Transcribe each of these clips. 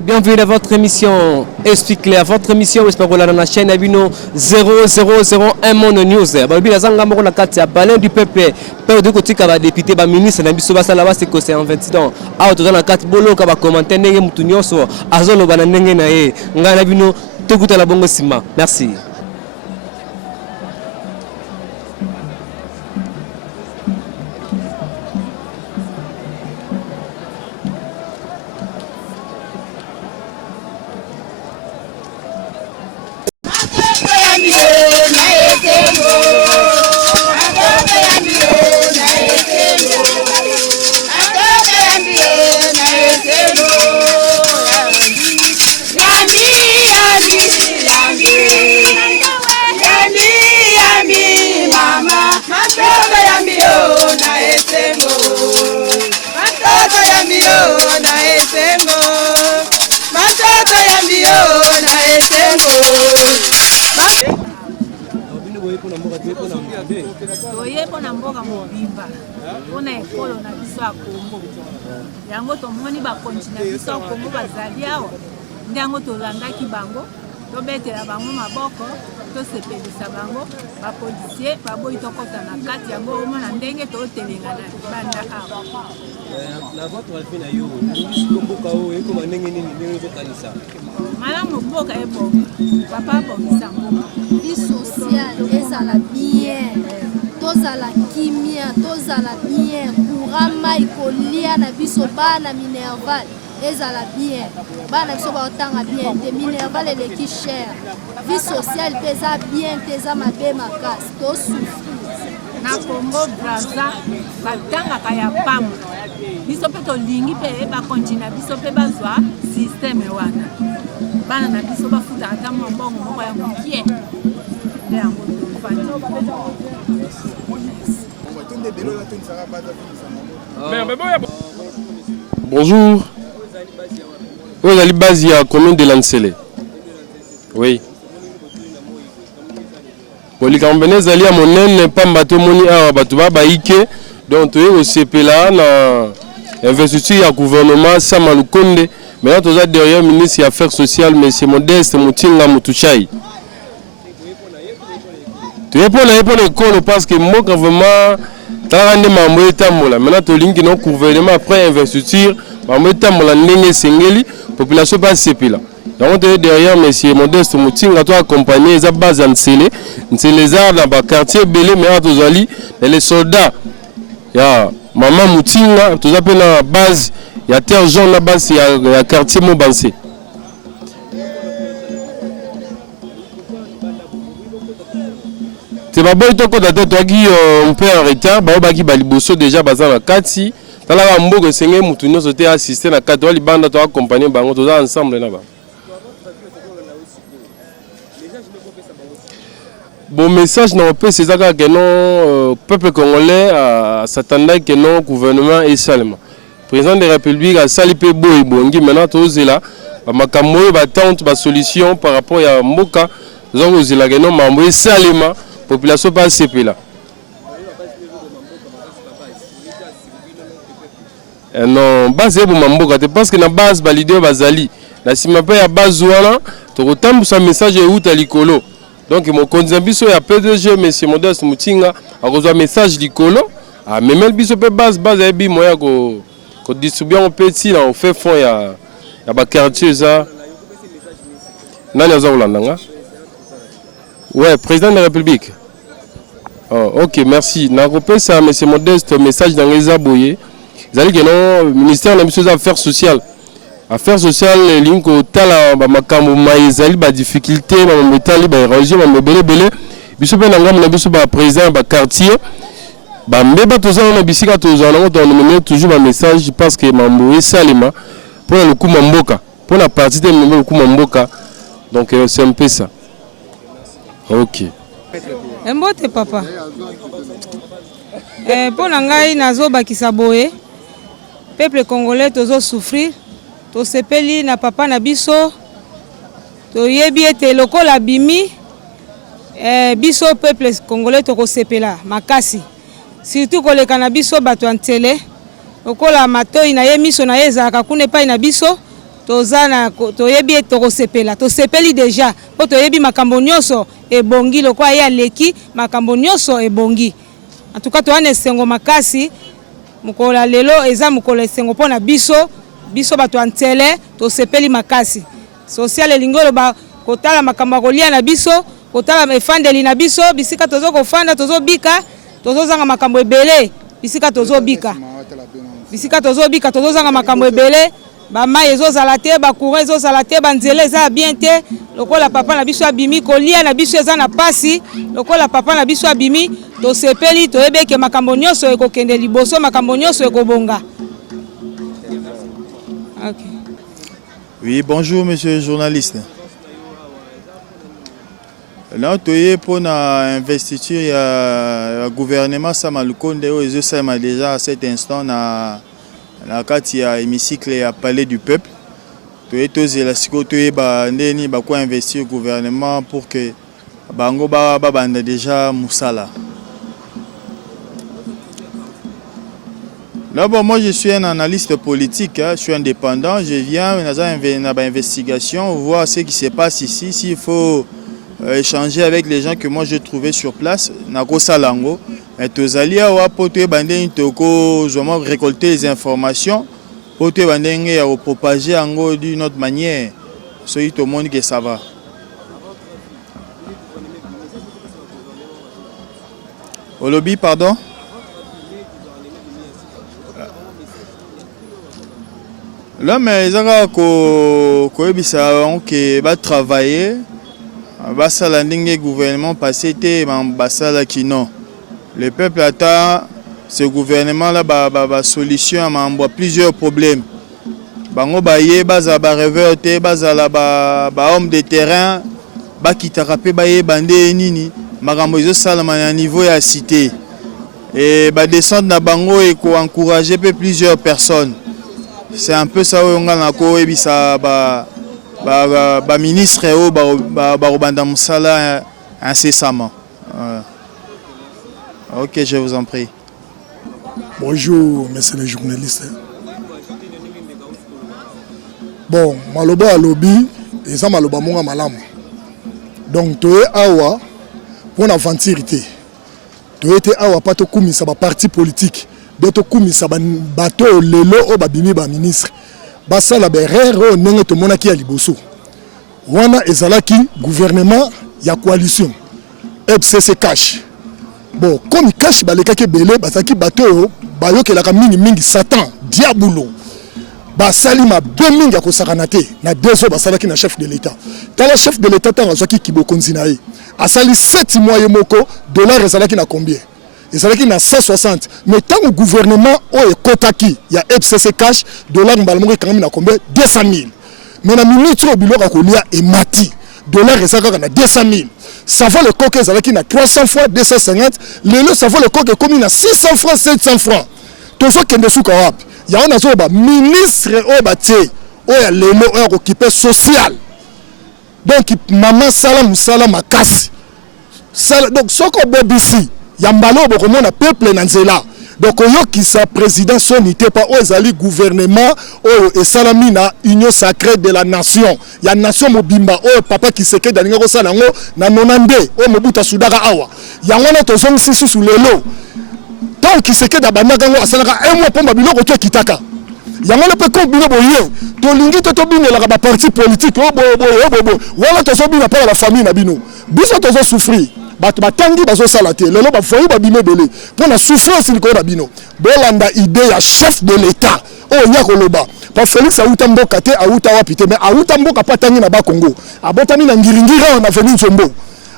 Bienvenue dans votre émission Explique Clair, votre émission j'espère que la chaîne Abino 0001 Monde News. Babi la zanga moko na kati ya balin du peuple. Père de côté ka ba député ba ministre na biso basala ba c'est en 26 ans. Ah to na kati bolo ka ba commenter ndenge mutu nyonso azolo bana ndenge na ye. Ngana bino tokuta la bongo sima. Merci. Oye pona mboka mobimba pona ekolo na biso ya Kongo yango tomoni bakonzi na biso ya Kongo bazali awa ndango tolandaki bango tobetela bango maboko tosepelisa bango bapolisier baboyi tokota na kati yango omona ndenge totelenga na banda awa na votre alfi na yo mboka o ekoma ndenge nini ndenge tokanisa malamu mboka ebonga papa bongisa mboka vie sociale ezala bien tozala kimia tozala bien courant mai kolia na biso bana minerval ezala bien bana biso baotanga bien te minerval eleki cher vie sociale mpe eza bien te eza mabe makasi tosufri na Congo Brazza batangaka ya pamba biso mpe tolingi mpe bakontina biso mpe bazwa systeme wana bana na biso bafuta ata mbongo moko ya mokie nde yango Bonjour. Vous allez baser à commune de Lansele. Oui. Polikambene zali a monene pambato moni a batuba baike donc tu es au CPLA na investiture ya gouvernement Samalukonde. Maintenant tu as derrière ministre des Affaires sociales monsieur Modeste Mutinga Mutuchai. Tu es pour l'école parce que moi vraiment tarande mambo tambola. Maintenant tu linki non gouvernement après investiture mambo tambola ndenge sengeli population pas CPLA. Donc tu es derrière monsieur Modeste Mutinga toi accompagner les base en Nsele les arts dans le quartier Belé mais tu ali les soldats. Ya maman Mutinga tu appelles la base il y a terre jaune là-bas il y a quartier Mobansé. C'est pas bon toi qui on peut en retard ba baki baliboso déjà baza na kati tala ba mbogo senge mutu nyoso te assister na kati wali banda to accompagner bango to ensemble na ba. Bon message non peut c'est ça que non peuple congolais s'attendait que non gouvernement et seulement président de la République a sali pe boy bongi maintenant tous là makambo ba tente ba solution par rapport à mboka donc aux là que non mambo seulement population pas CP là. Non base pour mamboka parce que na base ba leader bazali na sima pa ya base wana to kotambu sa message e uta likolo. Donc mon candidat biso ya PDG monsieur Modeste Mutinga a reçu message likolo a même biso pe base e bi moya ko distribuer en petit là on fait fond ya ba quartier ça. Nani azaulanda? Ouais, président de la République. Oh, ok, merci. Na repé ça monsieur Modeste message dans les aboyés. Vous allez que non ministère des Affaires sociales. Affaires sociales linko tala ba makambo maizali ba difficulté ba metali ba érosion ba belé biso pe nanga na biso ba président ba quartier ba mbeba tozana na bisika tozana ngo to nommer toujours ba message parce que mambo esalema pour le coup mamboka pour la partie de le coup mamboka donc c'est un peu ça. OK. Mbote papa. Pour ngai nazo bakisa boye peuple congolais tozo souffrir to sepeli na papa na biso to yebi ete lokola bimi biso peuple congolais to ko sepela makasi surtout koleka na biso bato antele lokola matoi na ye miso na ye ezalaka kuna epai na biso toyebi tokosepela tosepeli déjà po toyebi makambo nyonso ebongi lokwa ya leki makambo nyonso ebongi. En tout cas toane sengo makasi mukola lelo eza mukola sengo pona biso bato antele tosepeli makasi social elingolo ba kotala makambo kolia na biso kotala efandeli na biso bisika tozo kofanda tozo bika tozo zanga makambo ebele bisika tozo bika tozo zanga makambo ebele ba mai ezozala te ba courant ezozala te ba nzela eza bien te lokola papa na biso abimi kolia na biso eza na pasi lokola papa na biso abimi tosepeli toyebeke makambo nyonso ekokende liboso makambo nyonso ekobonga. Okay. Oui, bonjour monsieur le journaliste. Là, tu es pour l'investiture, il y a le gouvernement Samalukonde, ils ont déjà à cet instant dans la carte, il y a l'hémicycle et le palais du peuple. Tu es tous élastiques, tu es investir le gouvernement pour que Bango Banda déjà Moussala. Là, bon, moi je suis un analyste politique, hein, je suis indépendant, je viens dans une investigation, voir ce qui se passe ici, s'il faut échanger avec les gens que moi j'ai trouvé sur place, Nako Salango, et tous alliés pour récolter les informations, pour propager d'une autre manière, tout le monde que ça va. Au lobby, pardon? Là, mais ils ont travailler. Le gouvernement passé, non. Le peuple attend ce gouvernement-là, solution à plusieurs problèmes. Bango baye, ba révolté, homme de terrain, qui t'a rappelé baye bandé nini, magambozo salama à niveau à cité. Et descendre na bango et encourager plusieurs personnes. C'est un peu ça où on a ça ministre Barobanda Moussala incessamment. Ok, je vous en prie. Bonjour, messieurs les journalistes. Bon, maloba à lobby, et ça maloba monga malam. Donc, tu es awa pour l'aventurité. Tu es awa pas to koumi ça parti politique. D'autres koumi ça bateau lelo o babimi ba ministre. Basa la berere nenge to monaki ya liboso. Wana ezalaki gouvernement ya coalition. FCC cash. Bon, comme il cache balekaki belé basaki bateau bayoke la mingi Satan, diabolo. Basali ma beminga ko sakanate na deso basalaki na chef de l'état. Tala chef de l'état tangazaki kibokonzi nae. Asali 7 mois yemoko dollars ezalaki na combien? Ezalaki na 160. Mais tant que gouvernement o ekotaki ya FCC cash dollars mbalmongo quand même na combien? 200 000. Mais na ministre au biloko kolia et mati dollars ezalaka na 200 000. Ça vaut le coq ezalaki na 300 fois 250. Le ça vaut le coq comme na 600 francs 700 francs. Tozo kende suka wapi? Ya on a zo ba ministre o batie o ya lelo o occupé social. Donc maman salam makasi. Donc soko bobisi ya mbalo bokomona peuple na nzela. Donc oyo ki sa président sonité pas o ezali gouvernement o esalami na union sacrée de la nation. Ya nation mobimba o papa ki seke dalinga ko sala ngo na 92 o mobuta sudaka awa. Ya ngona to zong sisu su lelo. Tant ki seke da banaka ngo asalaka un mois pomba biloko to kitaka. Ya ngona pe ko bino boye. To lingi to bino la ba parti politique o bo. Wala to so bino pa la famille na bino. Biso to so souffrir. Batangi bazo salate lelo ba foyi ba bino belé pour na souffrance liko ba bino bolanda idée ya chef de l'état o nyako loba pa Félix auta mboka te auta wapite mais auta mboka patangi na ba Congo abotami na ngiringira na Félix Zombo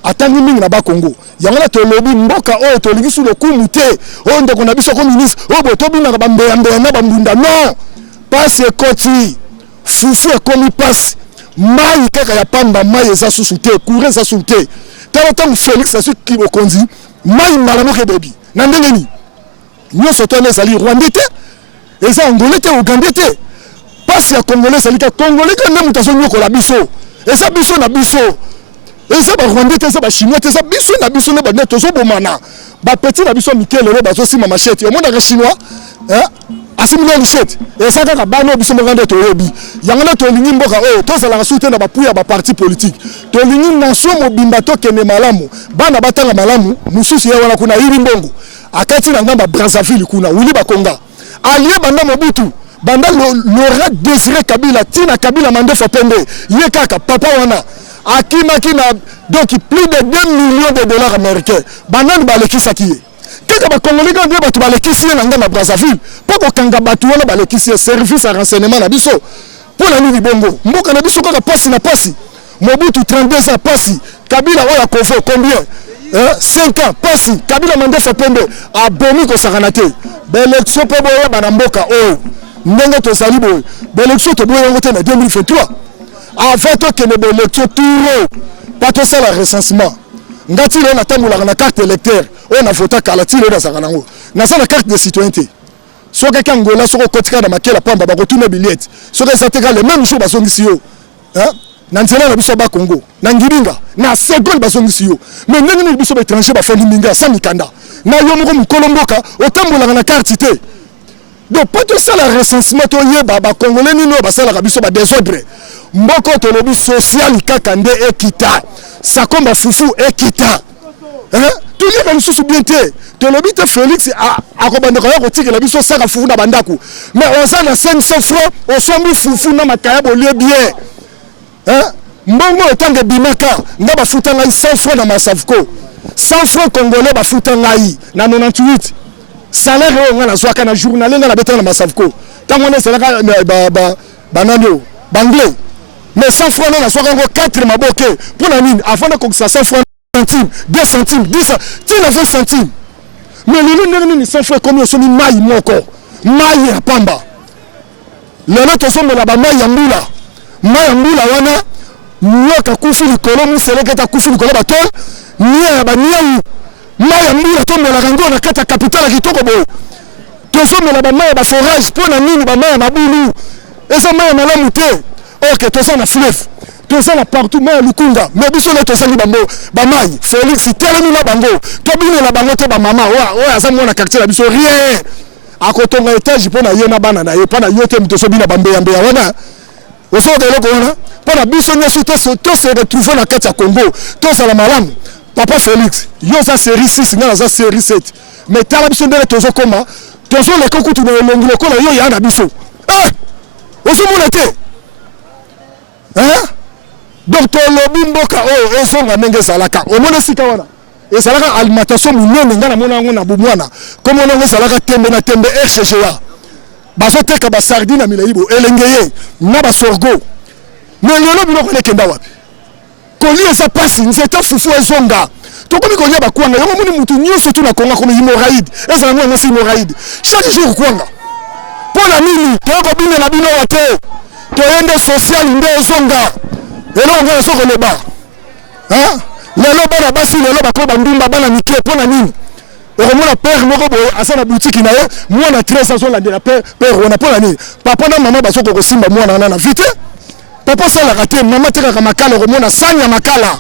atangi mingi na ba Congo yangola to lobi mboka o to lingi sur le coup muté o ndeko na biso ko ministre o boto bina ba mbeya na ba mbunda non passe koti fufu e komi passe mai kaka ya pamba mai eza susuté courant eza susuté. Tant Félix a su qui au conduit, mai malamo ke baby. Nandengeni. Nous sommes les alliés rwandais et ça angolais ou ougandais. Pas si à congolais sali ka congolais que même mutazo nyoko la biso. Et ça biso na biso. Et ça ba rwandais ça ba chinois ça biso na biso na ba neto zo bomana. Ba petit na biso Mikel le bazo si ma machette. Au monde chinois, hein? asimile lichette et ça ka bano biso ngande to yebi yangana to lingi mboka to sala ka soutenir ba puya ba parti politique to lingi nation mobimba to kene malamu bana batanga malamu mususu ya wana kuna iri mbongo akati na ngamba Brazzaville kuna wili bakonga allié banda Mobutu banda Laurent Désiré Kabila tina Kabila mandefa pembe ye kaka papa wana akima kina donc plus de 2 millions de dollars américains banani balekisa kiye kaka ba congolais quand ba balekisi na ngamba Brazzaville poko kanga batu wana balekisi service à renseignement na biso pour la nuit bongo mboka na biso kaka pasi na pasi Mobutu 32 ans pasi Kabila wala kofo combien 5 ans pasi Kabila mandefa pembe a bomi ko sakanate l'élection pe boya bana mboka ndenge to sali boy l'élection to boya ngote na 2023 avant to que l'élection tour pas to ça le recensement ngati le na tambula na carte électeur on a voté kala ti le na sakanango na ça la carte de citoyenneté so quelqu'un ngola so ko kotika na makela pamba ba ko tuna billet so que ça te le même jour ba songisi yo na nzela na biso ba Congo na ngiringa na seconde ba songisi yo mais ndenge ni biso ba étranger ba fondi minga sa mikanda na yo moko mukolomboka otambula na carte té donc pas tout ça le recensement to yeba ba congolais ni no ba sala ka biso ba désordre mboko to lobi social kakande ekita ça comme ba fufu ekita tout les gens sont bien te lobi te Félix a kobanda ko yako la biso saka fufu na bandako mais on ça na 500 francs on sombi fufu na makaya bolie bien mbongo etange bimaka nga ba futa ngai 100 francs na Masavco 100 francs congolais ba futa ngai na 98 salaire on na zwaka na journalier na betana na Masavco tango na salaire banano banglais mais 100 francs na zwaka ngo 4 maboke pour la mine avant de ça 100 francs centimes 2 centimes 10 tu na 20 centimes mais le ni 100 francs comme on somi mai moko mai ya pamba lelo to sombe la ba mai ya mbula wana nyoka kufi likolo museleke ta kufi likolo batol nia ba nia mai mbula to mela kango na kata capitale kitoko bo to sombe la ba mai ba forage pona nini ba mai mabulu esa mai na la muté OK to ça na fleuve to ça na partout mai lukunga mais biso le to ça li bambo ba mai Félix telemi na bango to bino la bango to ba mama wa asa mona quartier la biso rien akotonga étage pona yena bana na ye pana yote mto so bina bambe yambe wana oso de loko wana pana biso nyeso to se retrouver na kati ya Congo to ça la malamu papa Félix yo ça série 6 ngana ça série 7 mais tala biso ndele tozo koma tozo le kokutu na longolo kola yo ya na biso oso mona te donc to lobi mboka esonga ndenge salaka omona sika wana esalaka alimentation munene ngana mona ngo na bumwana comme on ngo salaka tembe na tembe RCGA bazoteka ba sardine na mileibo elengeye na ba sorgo mais lelo biloko lekenda wapi koli eza pasi nzeta fufu ezonga tokomi kolia ba kwanga yango moni mutu nyoso tu na konga comme hémorroïde eza ngo ngasi hémorroïde chaque jour kwanga pona nini toko bine na bino wate toyende social nde ezonga elo ngo soko leba lelo bana basi lelo bakoba ndumba bana mike pona nini okomona père moko boye asa na boutique na ye mwana 13 ans la de la père on a pona nini papa na mama basoko ko simba mwana na vite papa sala raté mama teka ka makala okomona sanya makala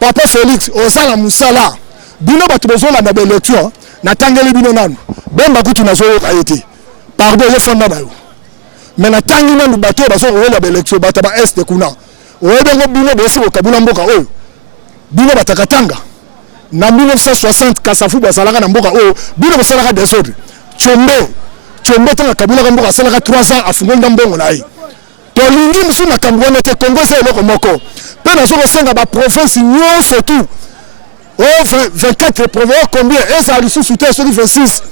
papa Félix osala musala bino batu bezola na belecture na tangeli bino nanu bemba kutu na zoyo kayete pardon ye fonda na yo mais na tangi nanu bato basoko wela belecture bata ba est kuna oyebengo bino besi okabula mboka oyo bino batakatanga na 1960 kasafu basalaka na mboka oyo bino basalaka désordre chombe tanga kabula mboka asalaka 3 ans afungonda mbongo na ye to lingi musu na kambwana te Congo c'est eloko moko pe na soko senga ba province nyonso tout 24 provinces combien et ça lisusu te so 26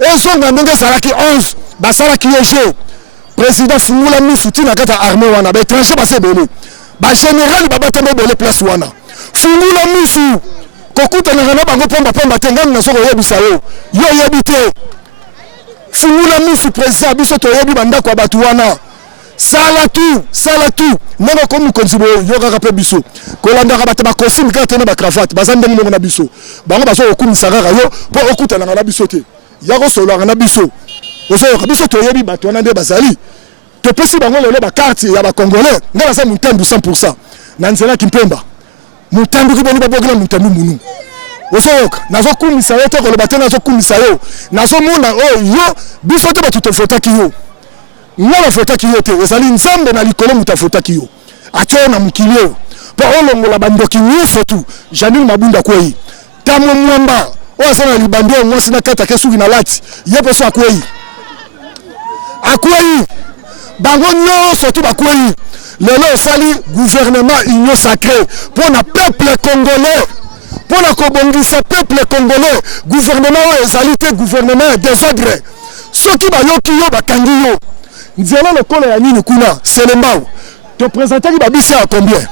et so ngandenge salaki 11 basalaki yeje président fungula misu tina kata armée wana ba étranger basebele ba général babatembe bele place wana fungula misu kokuta na bango pomba tengana na soko yebisa yo yebite fungula misu président biso to yebi banda kwa batu wana sala tu nanga komu konzibo yo kaka pe biso kolanda ka bataba costume ka tena ba cravate bazande ngo na biso bango baso okumisa kaka yo po okuta na biso te ya ko solo na biso oso yo biso to yebi batu wana nde bazali to pesi bango lelo ba carte ya ba congolais ngala sa mutembu 100% na nzela kimpemba mutambu ko boni babogela mutambu munu osoyoka nazokumisa yo te koloba te nazokumisa yo nazomona oyo yo biso te bato tofotaki yo nga bafotaki yo te ezali nzambe na likolo moto afotaki yo atyo na mokili oyo mpo olongola bandoki nyonso tu Janine Mabunda kwei tamo mwamba oyo aza na libandi oyo mwasi na kata ke suki na lati ye mpe so akwei bango nyonso tu bakwei lelo osali gouvernement union sacré pour na peuple congolais pour na kobongisa peuple congolais gouvernement oyo ezali te gouvernement désordre soki bayoki yo bakangi yo nzela lokolo ya nini kuna selembao to présentaki babisi ya combien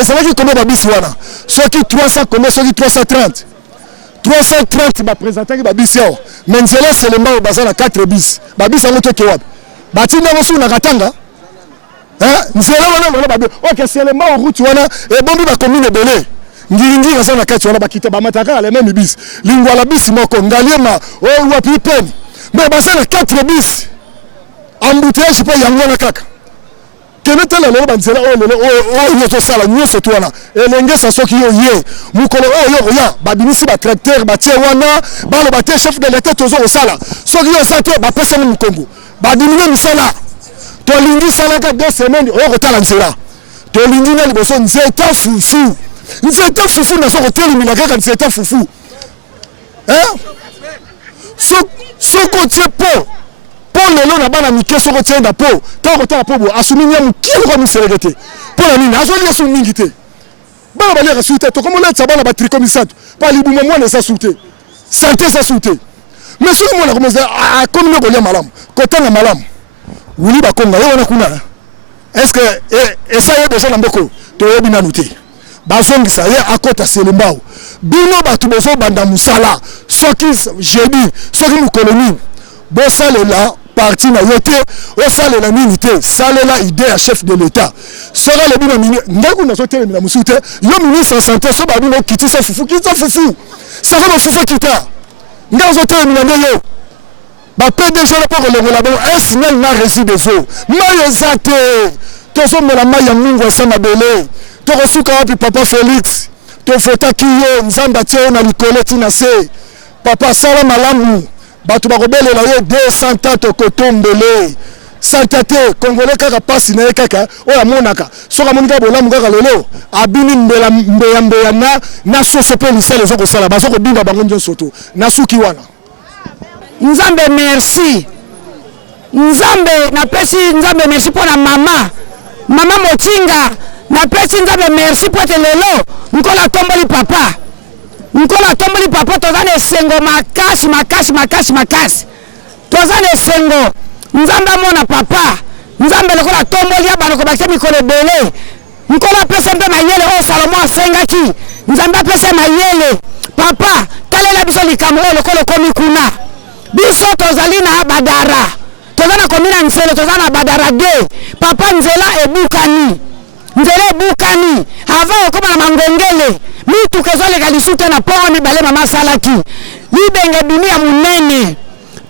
ezalaki combien babisi wana soki 300 combien soki 330 baprésentaki babisi yao mais nzela selembao baza na 4 bis babisi yango toke wapi batinda mosu na katanga nzela wana babe ok selembao route wana ebombi bacommune ebele ngiringi aza na kati wana bakita bamataka ale même bis lingwala bis moko ngaliema oyo wapi peni mais baza na 4 bis embouteillage pa yango na kaka kene tala lelo banzela oyo lelo oyo nyoto sala nyonso tu wana elengesa soki yo ye mukolo oyo ya babinisi ba tracteur batie wana balo batie chef de l'état tozo osala soki yo sato ba pesa mu Kongo ba diminuer misala to lingi sala ka 2 semaines oyo kotala nzela to lingi na liboso nzeta fufu na soko telimina kaka nzeta fufu soko tie po lelo na bana mike soko tienda po ta po bo asuminya mukilo kwa miseregete po na nini azoli asu mingi te bana bali ka suite to comme letsa bana ba tricomisato pa libuma mwana sa suite santé sa suite mais soki mwana komoza a komino kolia malamu kotanga malamu wuli ba konga yo wana kuna est-ce que esa yo déjà na mboko to yebi nanu te bazongisa ye akota selembao bino batu bozo banda musala soki jeudi soki mukoloni bosalela parti na yote osalela nini te salela idée à chef de l'état sera le bino mini ngaku na sotelemina na musute yo ministre santé so babino kitisa fufu ça va fufu kita ngazo telemina yo ba PDG la pour le la bon signal na résidence mayo zate tozo mela maya mungu sana bele to kosuka wapi papa Félix to fotaki yo nzamba tie na likoleti na se papa sala malamu batu bakobelela ye 200 tato kotombele santate congolais kaka pasi na ye kaka oya monaka soka monika bolamu kaka lelo abini mbeya na soso pe lisala ezoko sala bazoko binga bango nyonso to na suki wana Nzambe merci Nzambe merci pour la mama Motinga na pesi Nzambe merci pour te lelo nkola tomboli papa tozane sengo makasi tozane sengo Nzambe mona papa Nzambe lokola tomboli abana ko bakse mikolo bele nkola pesa mpe mayele o Salomo asengaki Nzambe pesa mayele papa talela biso likambo lokolo komi kuna biso tozali na badara tozana komina nsele tozana badara de papa nzela ebukani avant okoma na mangongele mitu kezole kalisuta na pongo mibale mama salaki libenge dunia munene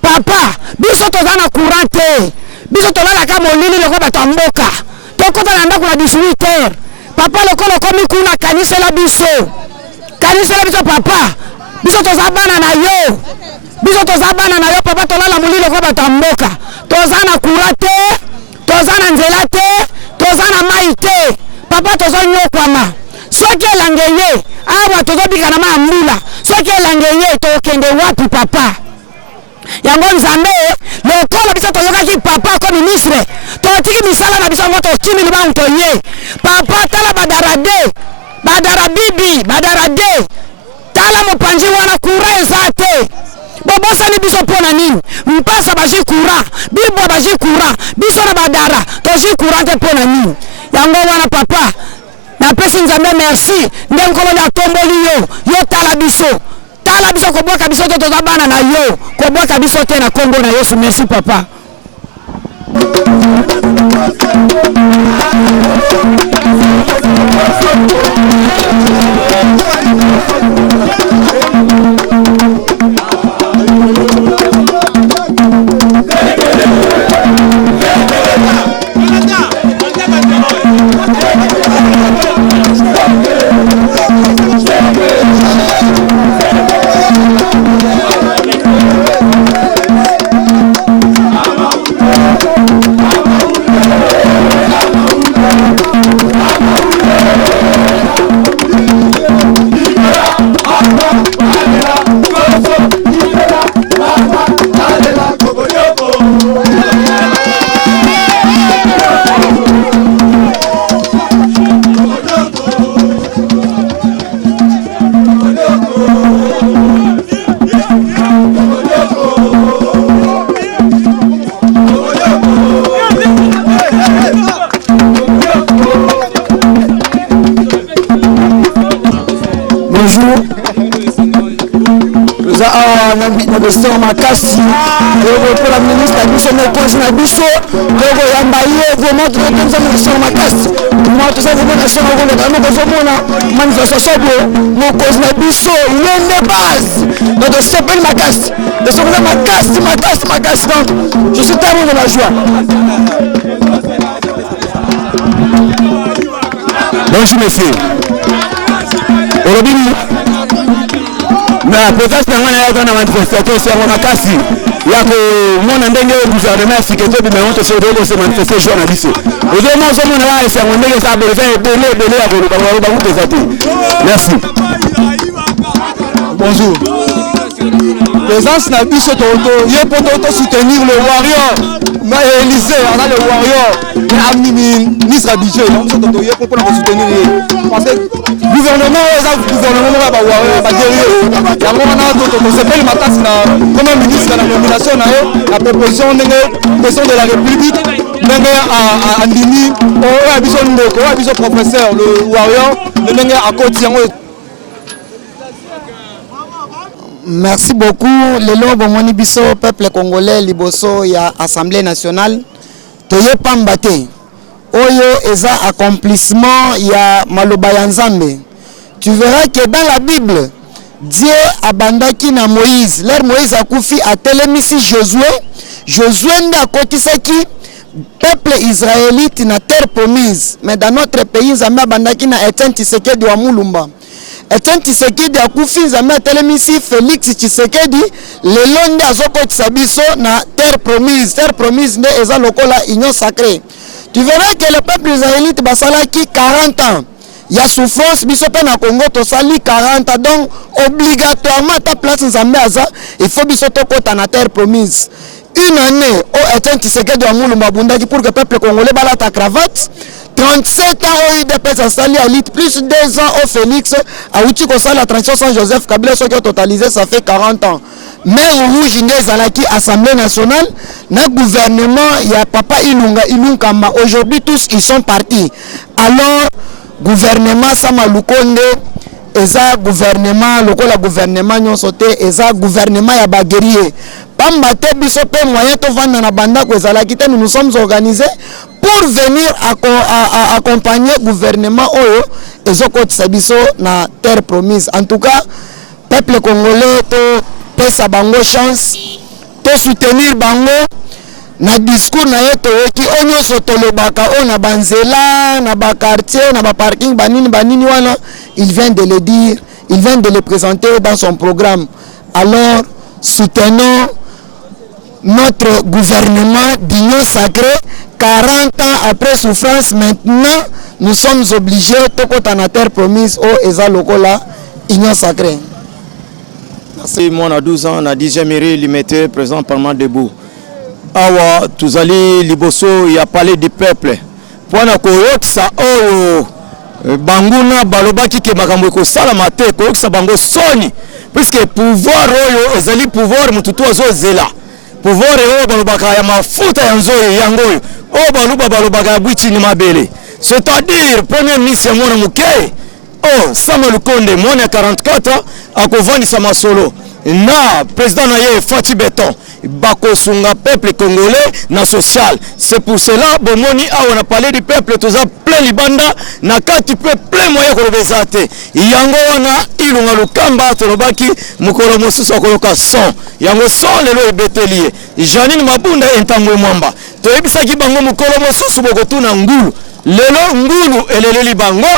papa biso tozana courante biso tolala kama olili loko batamboka tokota na ndako na 18h papa lokolo komi kuna kanisela biso papa biso tozabana na yo papa tolala mulilo kwa batamboka tozana courante tozana nzela te tozana mai te papa tozonyokwama soki elangeye awa tozobika na mambula soki elangeye tokende wapi papa yango Nzambe lokolo biso toyokaki papa ko ministre totiki misala na biso ngo tokimi libangu toye papa tala badara bibi tala mopanzi wana kura ezate bobosa ni biso pona nini mpasa baji kura bibo baji kura biso na badara toji kura te pona nini yango wana papa na pesi Nzambe merci ndengolo ya tomboli yo tala biso koboka biso to tozabana na yo koboka biso te na Kongo na Yesu merci papa Bonjour. Nous avons question makasi. Pour la ministre, nous sommes cause na biso. Nous yambaye vraiment tout le temps question makasi. Moi tout ça vraiment question na ngolo na kozomona manifestation nous cause na biso yende base. Donc c'est pas makasi. De ce makasi. Donc je suis tellement de la joie. Bonjour monsieur. Na proteste ngana na manifestation c'est mon makasi yako mona ndenge gouvernement siketo bi meonto se dole se manifester jour na biso ozo mo zo mona la se ndenge sa bele ya ko ba ko pesate. Merci. Bonjour. Présence na biso toto yé poto soutenir le warrior Élysée, on a le warrior ministre habitué, donc toto yé pour soutenir parce que gouvernement va warrior va guerrier yango wana toto c'est le matas na comme ministre na nomination na la proposition de président de la République ndenge a ndimi o abiso ndeko o abiso professeur le warrior ndenge akoti yango. Merci beaucoup. Lelo bomoni biso peuple congolais liboso ya Assemblée nationale toye pambate oyo eza accomplissement ya maloba ya Nzambe. Tu verras que dans la Bible Dieu abandaki na Moïse. L'air Moïse a koufi a telemisi Josué nda kotisaki peuple israélite na terre promise. Mais dans notre pays Nzambe abandaki na Etienne Tshisekedi wa Mulumba. Etienne Tshisekedi a koufi Nzambe a telemisi Félix Tshisekedi lelo nde azokotisa biso na terre promise. Terre promise nde eza lokola union sacrée. Tu verras que le peuple israélite basalaki 40 ans. Il y a souffrance, biso pe na Congo to sali 40 ans. Donc obligatoirement ta place Nzambe aza, il faut biso to kota na terre promise. Une année au Etienne Tshisekedi wa Mulumba bundaki pour que le peuple congolais balata cravate. 37 ans au UDPS a sali à l'île, plus 2 ans au Félix a outi ko sali la transition sans Joseph Kabila, ce qui a totalisé ça fait 40 ans. Mais rouge Zalaki Assemblée nationale, na gouvernement, il y a Papa Ilunkamba. Aujourd'hui tous ils sont partis. Alors gouvernement Sama Lukonde, eza gouvernement, lokola gouvernement nyosote, eza gouvernement ya baguerrier. Pambate biso pe moyen to vanda na banda ko ezalaki te, nous sommes organisés pour venir accompagner gouvernement oyo ezokotisa biso na terre promise. En tout cas, peuple congolais to pesa bango chance, to soutenir bango na discours na yeto yoki onyo sotolobaka ona banzela na ba quartier na ba parking banini wana, il vient de le dire, il vient de le présenter dans son programme. Alors soutenons notre gouvernement d'union sacrée. 40 ans après souffrance, maintenant nous sommes obligés de côté na terre promise au eza lokola union sacrée. Merci. Moi, on a 12 ans, on a 10e mairie limité, président parlement debout. Awa, tous allez liboso, il a parlé du peuple. Pour na koyok sa oh banguna balobaki ke makambo ko sala mate koyok sa bango soni, puisque pouvoir oyo ezali pouvoir mututu azozela. Pouvoir oyo balobaka ya mafuta ya nzoyo yangoyo. O baluba balobaka bwichi ni mabele. C'est-à-dire premier ministre mwana muke. Oh, Samuel Lukonde, moi, 44 ans, à Kovani Samasolo. Na, président Naye Fati Beton, Bako Sunga, peuple congolais, na social. C'est pour cela, Bomoni, on a parlé du peuple, tout ça, plein Libanda, na kati peu plein moyen pour le besate. Yango wana, ilunga lukamba, tolobaki, mukolo mosusu akoloka son. Yango son, lelo ebeteliye. Janine Mabunda, entamwe mwamba. Toebisaki bango mukolo mosusu bokotuna ngulu. Lelo ngulu, eleleli bango,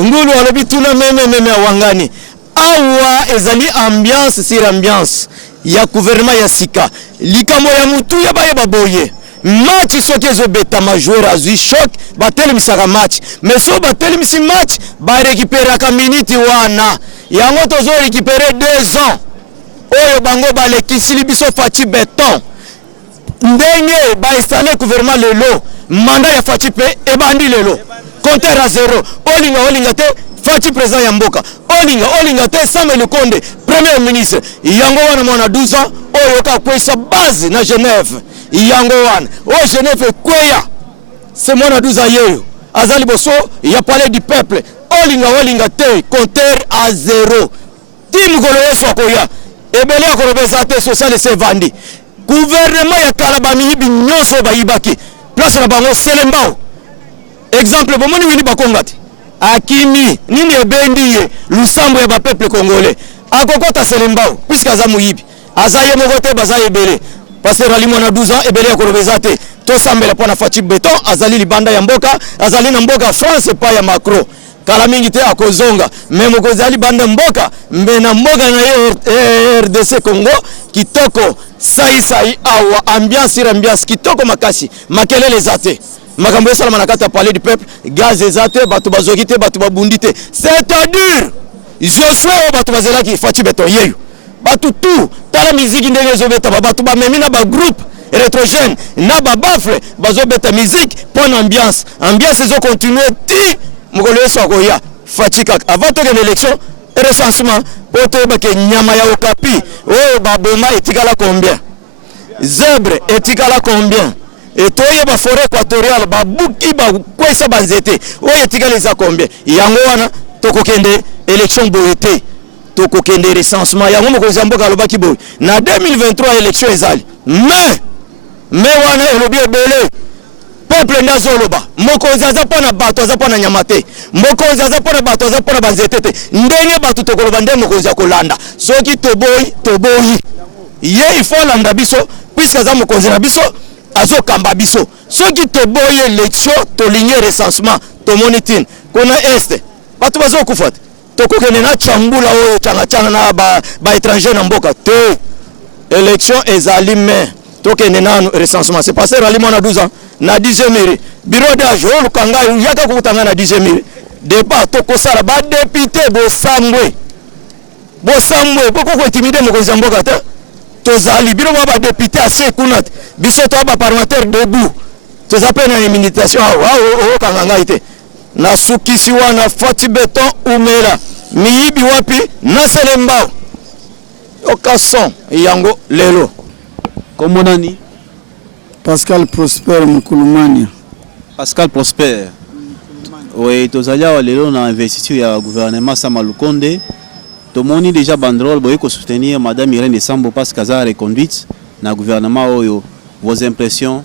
ngulu alobi tuna meme wangani. Awa ezali ambiance sur ambiance ya gouvernement ya sika likambo ya mutu ya baye baboye match soki ezobeta majoueur azui choc batelemisa match mais so batelemisi match ba récupérer ka minute wana yango tozo récupérer 2 ans oyo bango balekisili biso Fati Beton ndenge ba installer gouvernement lelo mandat ya Fati pe ebandi lelo compteur à 0 olinga te Fati président ya mboka olinga te Samuel Lukonde premier ministre yango wana mwana 12 ans oyo ka kwesa base na Genève yango wana o Genève kweya c'est mwana 12 ans yeyo azali boso ya parler du peuple olinga te compteur à 0 ti mokolo yesu akoya ebele akolobeza te social esevandi gouvernement ya kala bamiyibi nyonso bayibaki place na bango selembao exemple bomoni wini bakonga te akimi nini ebendi ye lusambo ya bapeuple congolais akokota selembao puisque aza moyibi aza ye moko te baza ebele pasteur ali mwana 12 ans ebele akolobeza te tosambela mpo na faci beton azali libanda ya mboka azali na mboka France pa ya Macron kala mingi te akozonga me mokonzi ali banda mboka mbe na mboka na ye RDC Congo kitoko sai awa ambiance kitoko makasi makelele eza te makambo esalama na kati ya palais du peuple gaz eza te bato bazoki te bato babundi te c'est-à-dire Josué oyo bato bazelaki faci beton yeyo bato tu tala miziki ndenge ezobeta bato bamemi na bagroupe électrogène na babafle bazobeta musique mpo na ambiance ezocontinue ti mokolo yesu akoya faci kaka avant tokende élection recensement mpo toyebake nyama ya okapi oyo baboma etikala combien zèbre etikala combien etoyeba forêt équatoriale babuki bakwesa banzete oyo etikala eza combien yango wana tokokende élection boye te tokokende recensement yango mokonzi ya mboka alobaki boye na 2023 élection ezali me wana elobi ebele peuple ndazoloba mokonzi aza mpo na bato aza mpo na nyama te mokonzi aza mpo na bato aza mpo na banzete te ndenge bato tokoloba nde mokonzi akolanda soki toboyi ye ifo alanda biso puisque aza mokonzi na biso azokamba biso soki toboyi élection tolingi recensement tomoni tine kuna este bato bazokufa te tokokende na chambula oyo changachanga na baétranger na mboka te élection ezali me tokende nanu recensement c'est passé rali mwana 12 ans na 10e mairie bureau d'âge olukanga yaka kokutanga na 10e mairie débat tokosala ba député bosambwe poko intimide mokonzi mboka te tozali bino ba député assez kuna biso to ba parlementaire debout tozape na imitation o kanganga ite na sukisi wana faci beton umela miyibi wapi na selembao okason yango lelo komonani Pascal Prosper Mkulumania. Pascal Prosper. Oui, tozali awa lelo na investiture ya gouvernement Sama Lukonde. Tomoni déjà banderole boye ko soutenir madame Irène Sambo parce qu'elle a reconduite na gouvernement oyo. Vos impressions?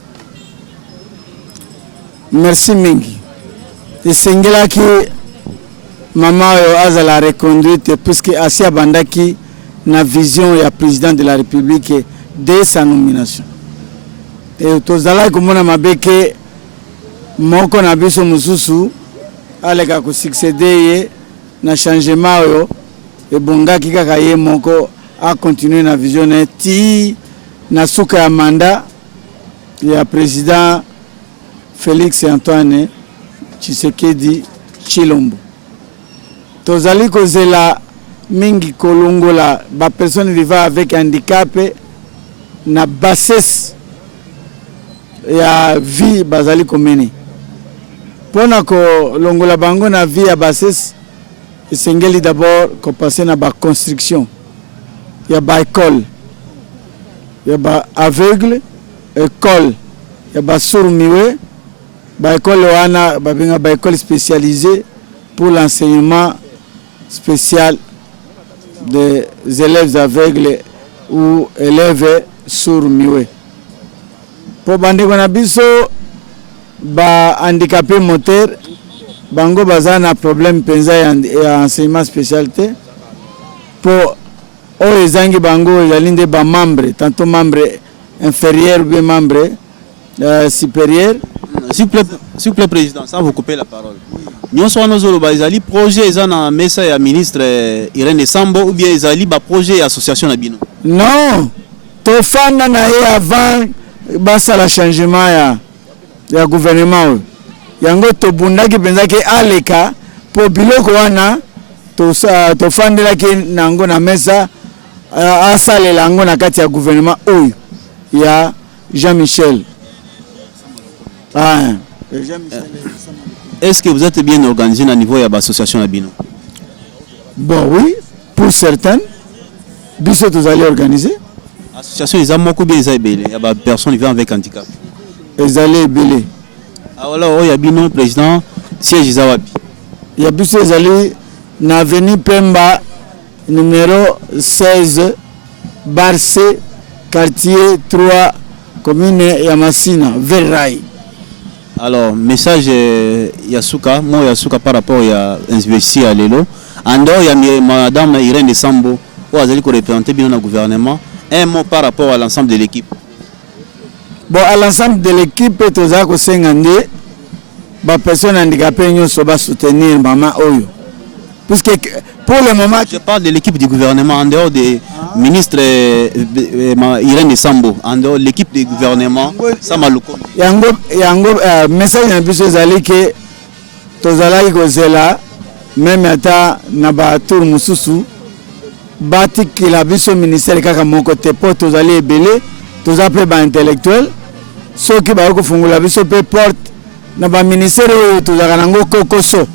Merci mingi. Esengela ki mama oyo azala reconduite puisque asia bandaki na vision ya président de la République dès sa nomination. Et tozala komona mabeke moko na biso mususu aleka ko succéder ye na changement oyo e bongaki kaka ye moko a continuer na vision ti na suka ya mandat ya président Félix Antoine Tshisekedi Chilombo. Tozali kozela mingi kolongola ba personnes vivant avec handicap na bassesse ya vie bazali komene pona ko longola bango na vie ya bassesse esengeli d'abord ko passer na ba construction ya ba école ya ba aveugle école ya ba sourd-muet ba école wana ba benga ba école spécialisée pour l'enseignement spécial des élèves aveugles ou élèves sourds-muets. Pour bande na biso ba handicapé moteur bango bazana problème penza ya enseignement spécialité pour ezangi bango ezalinde ba membre tantôt membre inférieur ou bien membre supérieur. S'il vous plaît président, sans vous couper la parole. Nous sommes nos bazali projet ezana mesa ya ministre Irène Sambo ou bien ezali ba projet association na bino. Non, to fanda na ye avant basa la changement ya gouvernement yango to bundaki penzaki aleka po biloko wana to fandela ki nango na mesa asalela ngo na kati ya gouvernement oyo ya Jean-Michel. Est-ce que vous êtes bien organisé au niveau de l'association Abino? Bon oui, pour certaines biso tous allés organiser. L'association ils ont beaucoup bien il y a des personnes vivant avec handicap. Ils allaient belé. Alors il y a bien président siège Zawabi. ya biso ezali na avenue Pemba numéro 16 Barce quartier 3 commune ya Masina Verrai. Alors message Yasuka, moi Yasuka par rapport à investi à Lelo. En dehors il y a madame Irène de Sambo où elle a représenté bien le gouvernement. Un mot par rapport à l'ensemble de l'équipe. Bon, à l'ensemble de l'équipe, tous à côté les personnes handicapées nous sont soutenir maman Oyo. Puisque pour le moment, je parle de l'équipe du gouvernement en dehors des ministres Irène de Sambo, en dehors de l'équipe du gouvernement Samaluko. Yango message un peu sur que tous à la même état naba tour mususu bati kila biso ministère kaka moko te po tous aller belé tous après ba intellectuel ceux qui ba ko fungula biso pe porte na ba ministère tous akanango kokoso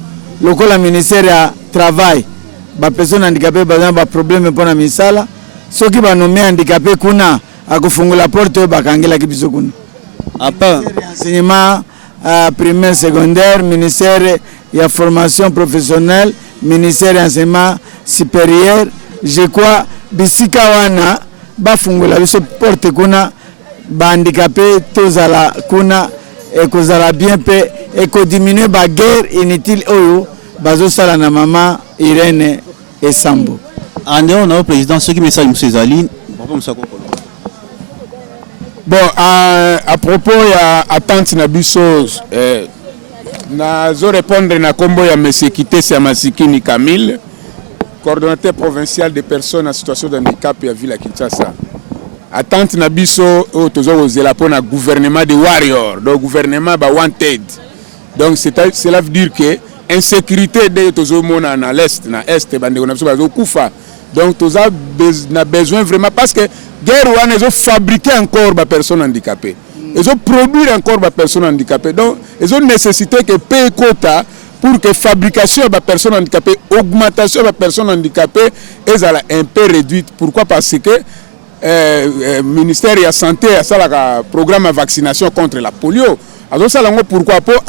lokola ministère ya travail ba personne handicapé ba problème pour na misala ceux qui ba nommé handicapé kuna akufungula porte ba kangela kibiso kuna apa enseignement primaire secondaire ministère ya formation professionnelle ministère d'enseignement supérieur je crois bisika wana bafungula biso porte kuna ba handicapé tozala kuna ekozala bien pe ekodiminuer ba guerre inutile oyo bazosala na mama Irène et Sambo. En dehors de président ceux qui message M. Zali bon à propos ya attente na biso nazo répondre na kombo ya monsieur Kitese ya Masikini Camille, coordonnateur provincial des personnes en situation de handicap ya ville ya Kinshasa. Attente na biso o tozo ozela pona gouvernement de warrior, donc gouvernement ba wanted. Donc cela veut dire que insécurité de tozo mona na l'est na est bande na biso bazo kufa. Donc tozo na besoin vraiment parce que guerre wana ezo fabriquer encore ba personnes handicapées. Ils ont produit encore des personnes handicapées. Donc, ils ont nécessité que paye quota pour que fabrication de personnes handicapées, augmentation de personnes handicapées, est un peu réduite. Pourquoi? Parce que le ministère de la Santé a un programme de vaccination contre la polio. Alors, pourquoi? Pour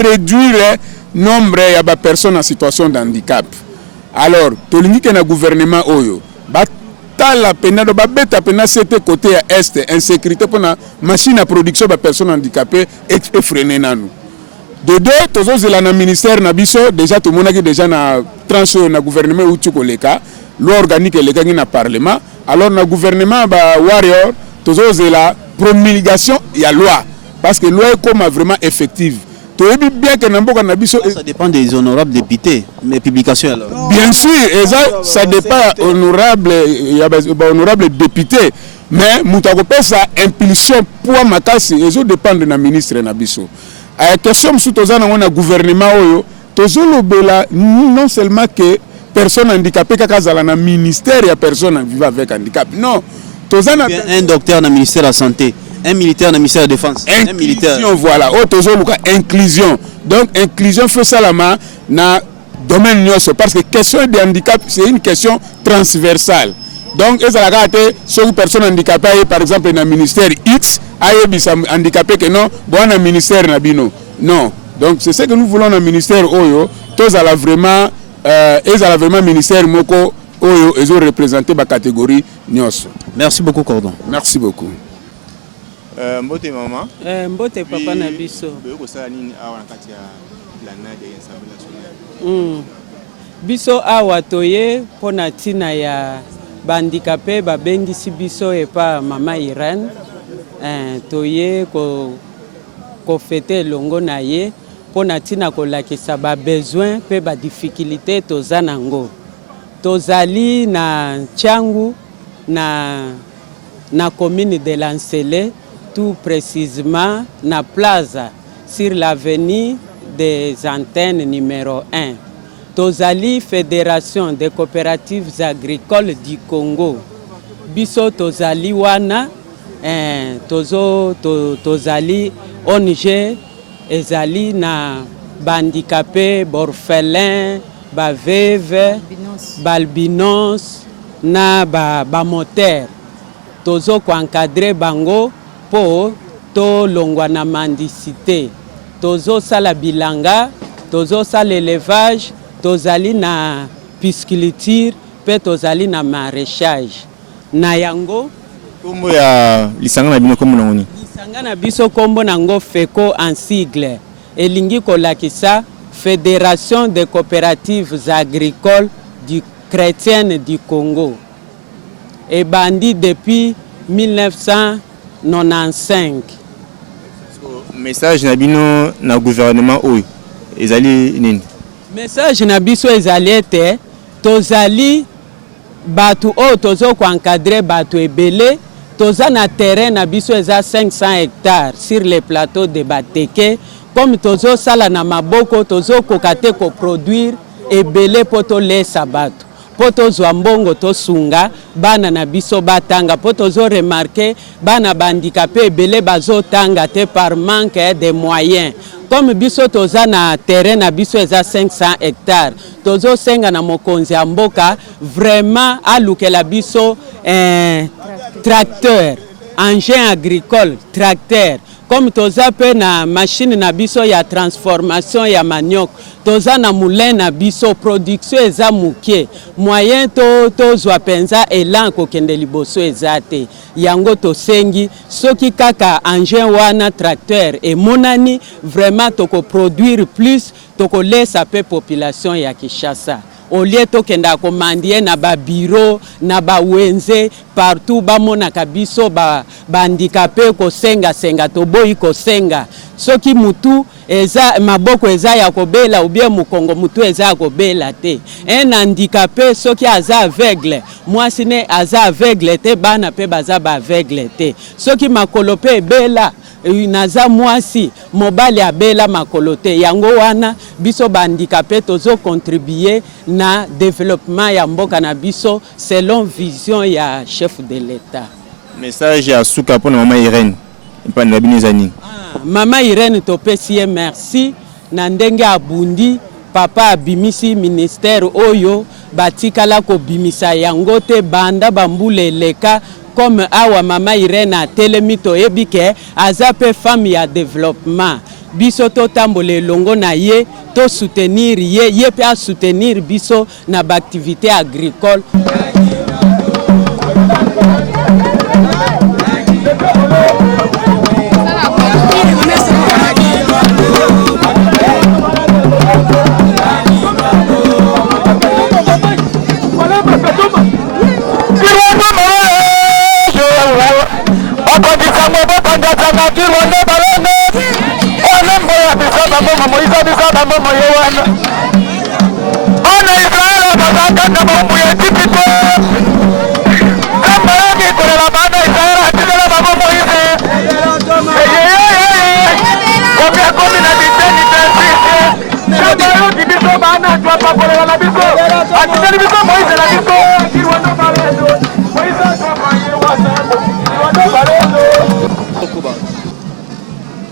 réduire le nombre de personnes en situation de handicap. Alors, tout le monde qui est dans le gouvernement, la peine de babeta pena c'était côté est insécurité pour la machine à production de personnes handicapées et freiner nous de deux tous les ministère na biso déjà tout le monde qui déjà na tranche na gouvernement ou tchokoleka l'organique les gars na parlement alors na gouvernement ba warrior tous la promulgation il y a loi parce que loi est comme vraiment effective. Bien que ça dépend des honorables députés, mais publications alors. Bien sûr, ça dépend honorable, il y a honorable député, mais mutakope sa impulsion pour makasi, ils dépendent de la ministre Nabiso. La question sous tozana on gouvernement oyo, tozolo bela non seulement que personnes handicapées kakazala na ministère ya personnes vivant avec handicap. Non, tozana un docteur dans le ministère de la santé. Un militaire dans le ministère de la Défense. Inclusion, un militaire. Voilà. Inclusion. Donc, inclusion fait ça dans le domaine parce que la question de handicap, c'est une question transversale. Donc, si une personne handicapée, par exemple, dans le ministère X, il y a des handicapés que non, dans le ministère Nabino. Non. Donc, c'est ce que nous voulons dans le ministère Oyo. Tous à la vraiment ministère Moko Oyo, ils ont représenté la catégorie Nyos. Merci beaucoup, Cordon. Merci beaucoup. Mbote maman. Mbote papa na biso. Biso awa toye pona tina ya bandikape babengisi biso epa mama Irène. Toye ko fete longo na ye pona tina ko lakisa ba besoin pe ba difficulté tozanango. Tozali na Tchangu na commune de Lansele. Tout précisément na plaza sur l'avenue des antennes numéro 1. Tozali Fédération des coopératives agricoles du Congo. Biso tozali wana tozali ONG ezali na bandicapé, borphelin, baveve, balbinos na ba moteur. Tozo ko encadrer bango po to longwa na mendicité tozo sala bilanga tozosala élevage, tozali na pisciculture, pe tozali na maraîchage. Na yango kombo ya lisanga na bino kombo nangoni. Lisanga na biso kombo nango FECO en sigle. Elingi kolakisa Fédération des coopératives agricoles chrétiennes du Congo. Et bandi depuis 1995. Message na bino na gouvernement oyo ezali nini? Message na biso ezali ete tozali batu o tozo ko encadrer batu ebele, toza na terrain na biso eza 500 hectares sur le plateau de Bateke, comme tozo sala na maboko tozo kokate ko produire ebele poto lesa batu. Poto zwambongo to sunga bana na biso batanga poto zo remarquer bana bandicapé ebele bazo tanga te par manque de moyens. Comme biso toza na terrain na biso eza 500 hectares, tozo senga na mokonzi ya mboka vraiment alukela biso tracteur, engin agricole, tracteur. Comme toza pe na machine na biso ya transformation ya manioc, toza na moulin na biso production eza mukie, moyen to zwa penza elan kokende liboso eza te. Yango tosengi soki kaka engin wana tracteur emonani vraiment toko produire plus, toko lesa pe population ya Kinshasa. Au lieu tokenda komandie na ba bureau na ba wenze partout ba mona kabiso ba handicapé ko senga to boyi ko senga soki mutu eza maboko eza ya kobela ou bien mukongo mutu eza ya kobela te. Un handicapé soki aza aveugle, moi sine aza aveugle te, bana pe baza ba aveugle te. Soki makolo pe bela naza mwasi mobali abela makolo te. Yango wana biso ba handicapé tozo contribuer na développement ya mboka na biso selon vision ya chef de l'État. Message ya suka pona mama Irene mpanda binezani. Mama Irene topesi merci na ndenge abundi papa abimisi ministère oyo batikala ko bimisa yango te banda bambule leka comme awa mama Irene a telemito ebike azape femme ya développement. Biso to tambole longo na ye to soutenir ye pe a soutenir biso na ba activité agricole.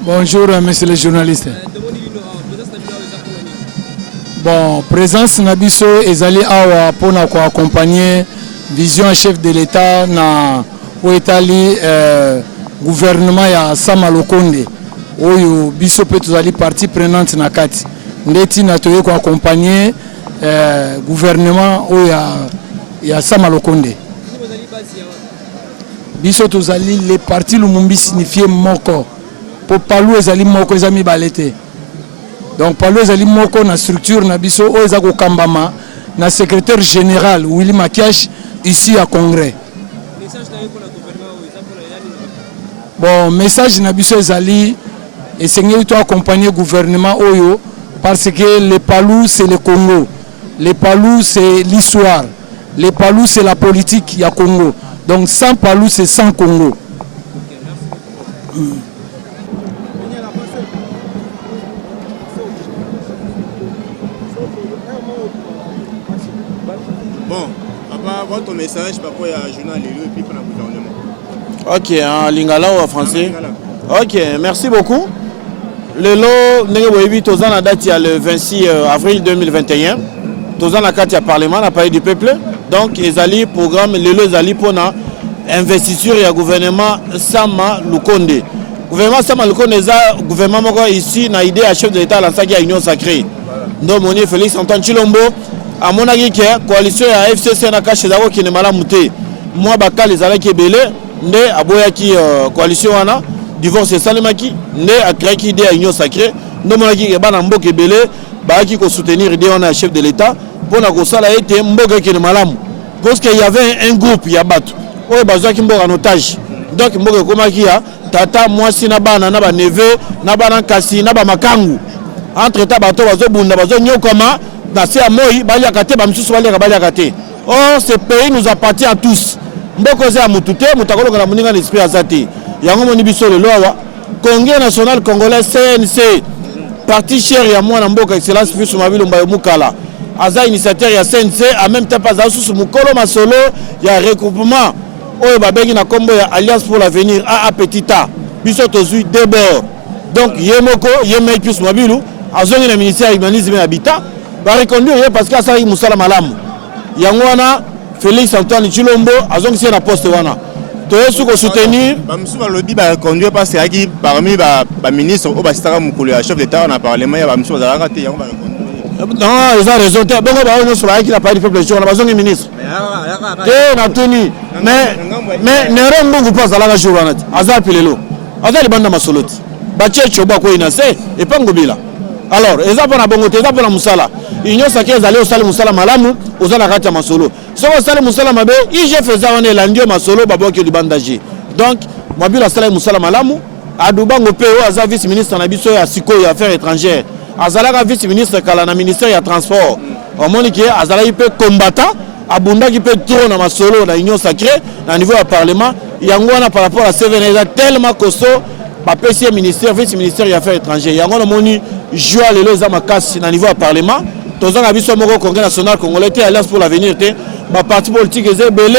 Bonjour, messieurs les journalistes. Bon, présence Nabiso ezali awa pona ko accompagner vision chef de l'État na oetali gouvernement ya Sama Lukonde. Oyo biso pe tozali partie prenante na kati. Ndeti na toye ko accompagner gouvernement oya ya Sama Lukonde. Biso tozali les partis Lumumbi signifié moko. Pour Palou ezali moko ezami balete. Donc Palou ezali moko na structure na biso o ezako kambama na secrétaire général Willy Makiash ici à Congrès. Bon, message na biso ezali essayer to accompagner gouvernement oyo parce que les Palou c'est le Congo. Les Palou c'est l'histoire. Les Palou c'est la politique ya Congo. Donc sans Palou c'est sans Congo. Bon, votre message par rapport à journal et puis pour le gouvernement. Ok, en lingala ou en français? Ok, merci beaucoup. Le lot, la date le 26 avril 2021. Tozan la carte parlement, la parlé du peuple. Donc, les alliés programme, le lot les alliés pour investiture et gouvernement Sama Lukonde. Gouvernement Sama Lukonde, gouvernement ici, n'a idée à chef de l'État, l'ensemble de l'Union sacrée. ndo moni Félix Antoine Tshilombo amonaki ke coalition ya FCC na kashi zako kine malamu te moi bakali ezalaki ebele nde aboyaki coalition wana divorce esalemaki nde akreaki idée ya union sacrée ndo monaki ke bana mboka ebele baaki kosoutenir idée wana ya chef de l'état mpona kosala ete mboka ekene malamu parce qu'il y avait un groupe ya bato oyo bazwaki mboka en otage donc mboka ekomaki ya tata mwasi na bana na baneve na bana kasi na bamakangu entre temps bato bazobunda bazonyokama na se ya moi baliaka te bamisusu baliaka te. Or ce pays nous appartient à tous mboka oza ya mutu te mutu akolonga na moninga na esprit aza te yango moni biso lelo awa Congrès national congolais CNC parti cher ya mwana mboka excellence Fisu Mabilumba Mukala aza initiateur ya CNC en même temps pas asusu mukolo masolo ya regroupement oyo babengi na kombo ya Alliance pour l'avenir a petita biso tozui débord donc yemoko yemei Fisu Mabilu azongi na ministère ya humanisme et habitat ba reconduire parce que asali musala malamu yango wana Félix Antoine Tshilombo azongi si na poste wana toyesu ko soutenir bamusu balobi ba reconduire parce que parmi ba ministre o basitaka mukolo ya chef d'état na parlement ya bamusu bazalaka te yango ba reconduire. Non, ils ont raison. Bongo ba ono sur qui n'a pas dit peuple jour, on a besoin du ministre. Eh na tuni. Mais nero mbungu pas à la jour anati. Azal pilelo. Azal banda masoloti. Ba checho ba ko inase et pas ngobila. Alors, eza pona bongo te eza pona musala. Union sacrée ezali osala musala malamu, ozala kati ya masolo. So osala musala mabe, ije feza wana elandio masolo baboki libandaji. Donc, mabila sala musala malamu, adubango pe o aza vice ministre na biso ya siko ya affaires étrangères. Azalaka vice-ministre kala na ministère ya transport. Omoni ki azalaki pe combattant, abundaki pe trop na masolo na union sacrée na niveau ya parlement. Yango wana par rapport à Seveneza tellement costaud, ba PC ministère vice-ministère ya affaires étrangères. Yango na moni joie lelo za makasi na niveau ya parlement. Tozanga biso moko Congrès national congolais te Alliance pour l'avenir te. Ba parti politique eze belé,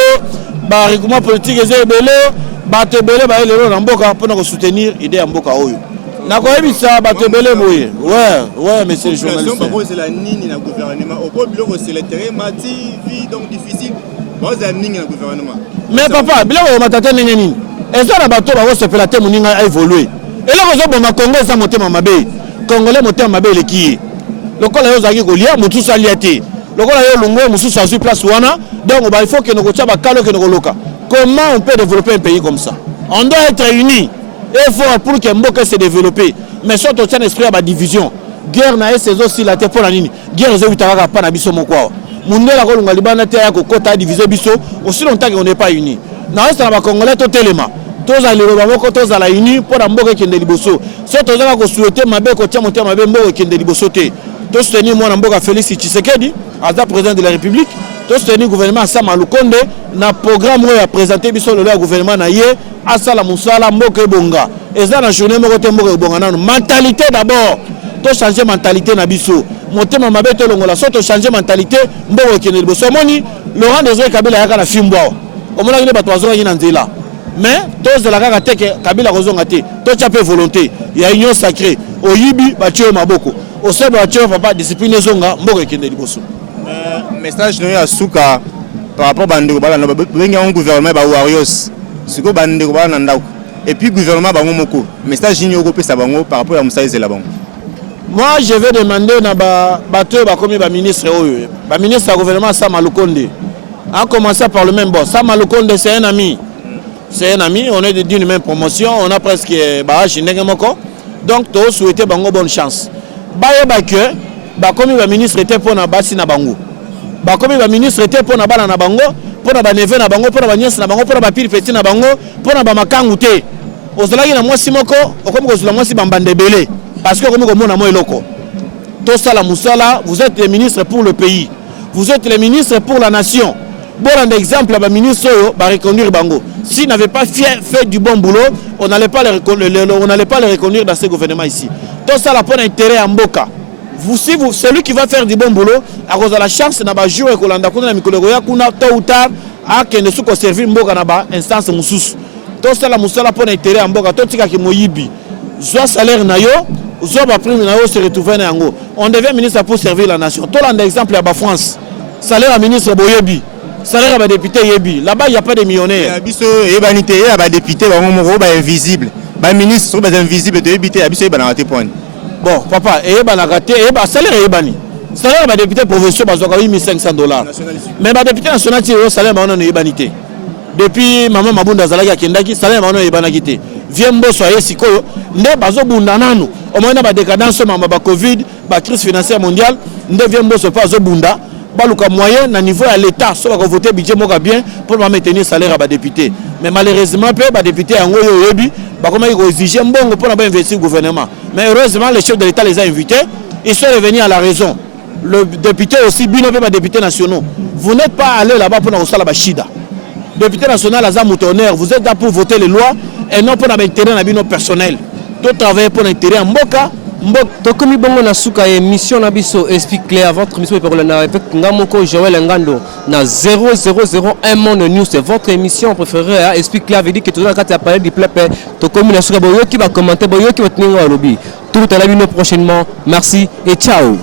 ba regroupement politique eze belé, ba te belé ba lelo na mboka pona ko soutenir idée ya mboka oyo. Nakoyebisa bato ebele boye. Ouais, monsieur le journaliste. C'est la nini na gouvernement. Au point biloko c'est le terrain mati vie donc difficile. Bon za nini na gouvernement. Mais papa, biloko matata nini nini. Eza na bato ba se pela te moninga a évoluer. Et là ko bon Congo za motema mabe. Congolais motema mabe le ki. Lokola yo zaki ko lia mutu saliate. Lokola yo lungo musu sa sur place wana. Donc il faut que nous kocha ba kalo que nous loka. Comment on peut développer un pays comme ça? On doit être unis. Il faut pour que Mboka se développe. Mais surtout, on tient l'esprit à la division. Guerre n'a pas aussi la tête pour la ligne. Guerre n'a pas na biso moko. Monde la kolunga libana te ya ko kota diviser biso aussi longtemps qu'on n'est pas unis. Na reste na ba congolais to telema. Toza lelo ba moko toza la uni pour la Mboka kende liboso. Surtout toza ko souhaiter mabe ko tia monter mabe Mboka kende liboso te. To soutenir moi na Mboka Félix Tshisekedi, as président de la République. To soutenir gouvernement Sama Lukonde na programme où a présenté biso le gouvernement na yé asala musala Mboka ebonga. Eza na journée moko te Mboka ebonga nanu. Mentalité d'abord. To changer mentalité na biso. Motema mabe to longola so to changer mentalité Mboka kende liboso moni Laurent Désiré Kabila yaka na fimbo. Omona ngine bato azonga na nzela. Mais to zela kaka teke Kabila kozonga te. To tchape volonté. Ya union sacrée. Oyibi batio maboko. Osebo batio papa discipline zonga Mboka kende liboso. Message nous à Souka par rapport à un gouvernement ba Warriors. Ce que bande ko na ndako. Et puis gouvernement ba moko. Message ni européen ça bango par rapport à Moussa Zela bango. Moi je vais demander na ba bateau ba comme ba ministre oyo. Ba ministre du gouvernement Sama Lukonde. En commençant par le même boss. Sama Lukonde c'est un ami. C'est un ami, on est d'une même promotion, on a presque ba chinenge moko. Donc to souhaiter bango bonne chance. Ba yeba que ba comme ba ministre était pour na basi na bango. Ba comme ba ministre était pour na bana na bango, pour na ba neve na bango, pour na ba nièce na bango, pour na ba pile petit na bango, pour na ba makangu te. Ozalaki na mwasi moko, okomi kozula mwasi bambande belé parce que okomi komona mo eloko. To sala musala, vous êtes les ministres pour le pays. Vous êtes les ministres pour la nation. Bon exemple ba ministre ba reconduire bango. S'ils n'avaient pas fait du bon boulot, on n'allait pas les reconduire dans ce gouvernement ici. To sala pour intérêt à Mboka. Celui qui va faire du bon boulot, à cause de la chance, n'a pas joué avec l'Olanda, kuna mikologoya, kuna tôt ou tard, à qui ne soit servir Mboka n'a pas instance moussous. Tout ça la moussala pour intérêt à Mboka, tout tika qui moyibi. Soit salaire nayo, soit ba prime nayo se retrouver na ngo. On devient ministre pour servir la nation. Tout l'exemple à la France. Salaire à ministre boyebi, salaire à député yebi. Là-bas il y a pas de millionnaires. Biso ebanité ya ba député ba moko ba invisible. Ba ministre ba invisible de ebité ya biso ebana raté point. Bon, papa, et bah la raté, et bah salaire et bani. salaire ba député provinciaux bazwaka 8500 $. Mais ba député national ti yo salaire ba on na yebanité. Depuis maman Mabunda azalaki akendaki salaire ba on yebanaki te. Vie mboso aye sikoyo nde bazobunda nanu. Au moins ba décadence mama ba Covid, ba crise financière mondiale, nde vie mboso pa azobunda. Baluka moyen na niveau à l'état so va voter budget moka bien pour maintenir salaire à ba député. Mais malheureusement peu ba député yango yo yebi ba comment ils exiger mbongo pour investir gouvernement. Mais heureusement les chefs de l'état les a invités, ils sont revenus à la raison. Le député aussi bino pe ba député nationaux. Vous n'êtes pas allé là-bas pour na sala ba shida. Député national aza moutonnaire, vous êtes là pour voter les lois et non pour l'intérêt na bino personnel. Tout travailler pour l'intérêt en mboka. Tokomi bongo na suka émission na biso explique clair votre émission pour le avec Ngamoko Joël Ngando na 0001 Monde News, c'est votre émission préférée explique clair veut dire que tout le monde a parlé du peuple tokomi na suka boyo qui va commenter boyo qui va tenir au lobby tout à l'heure prochainement. Merci et ciao.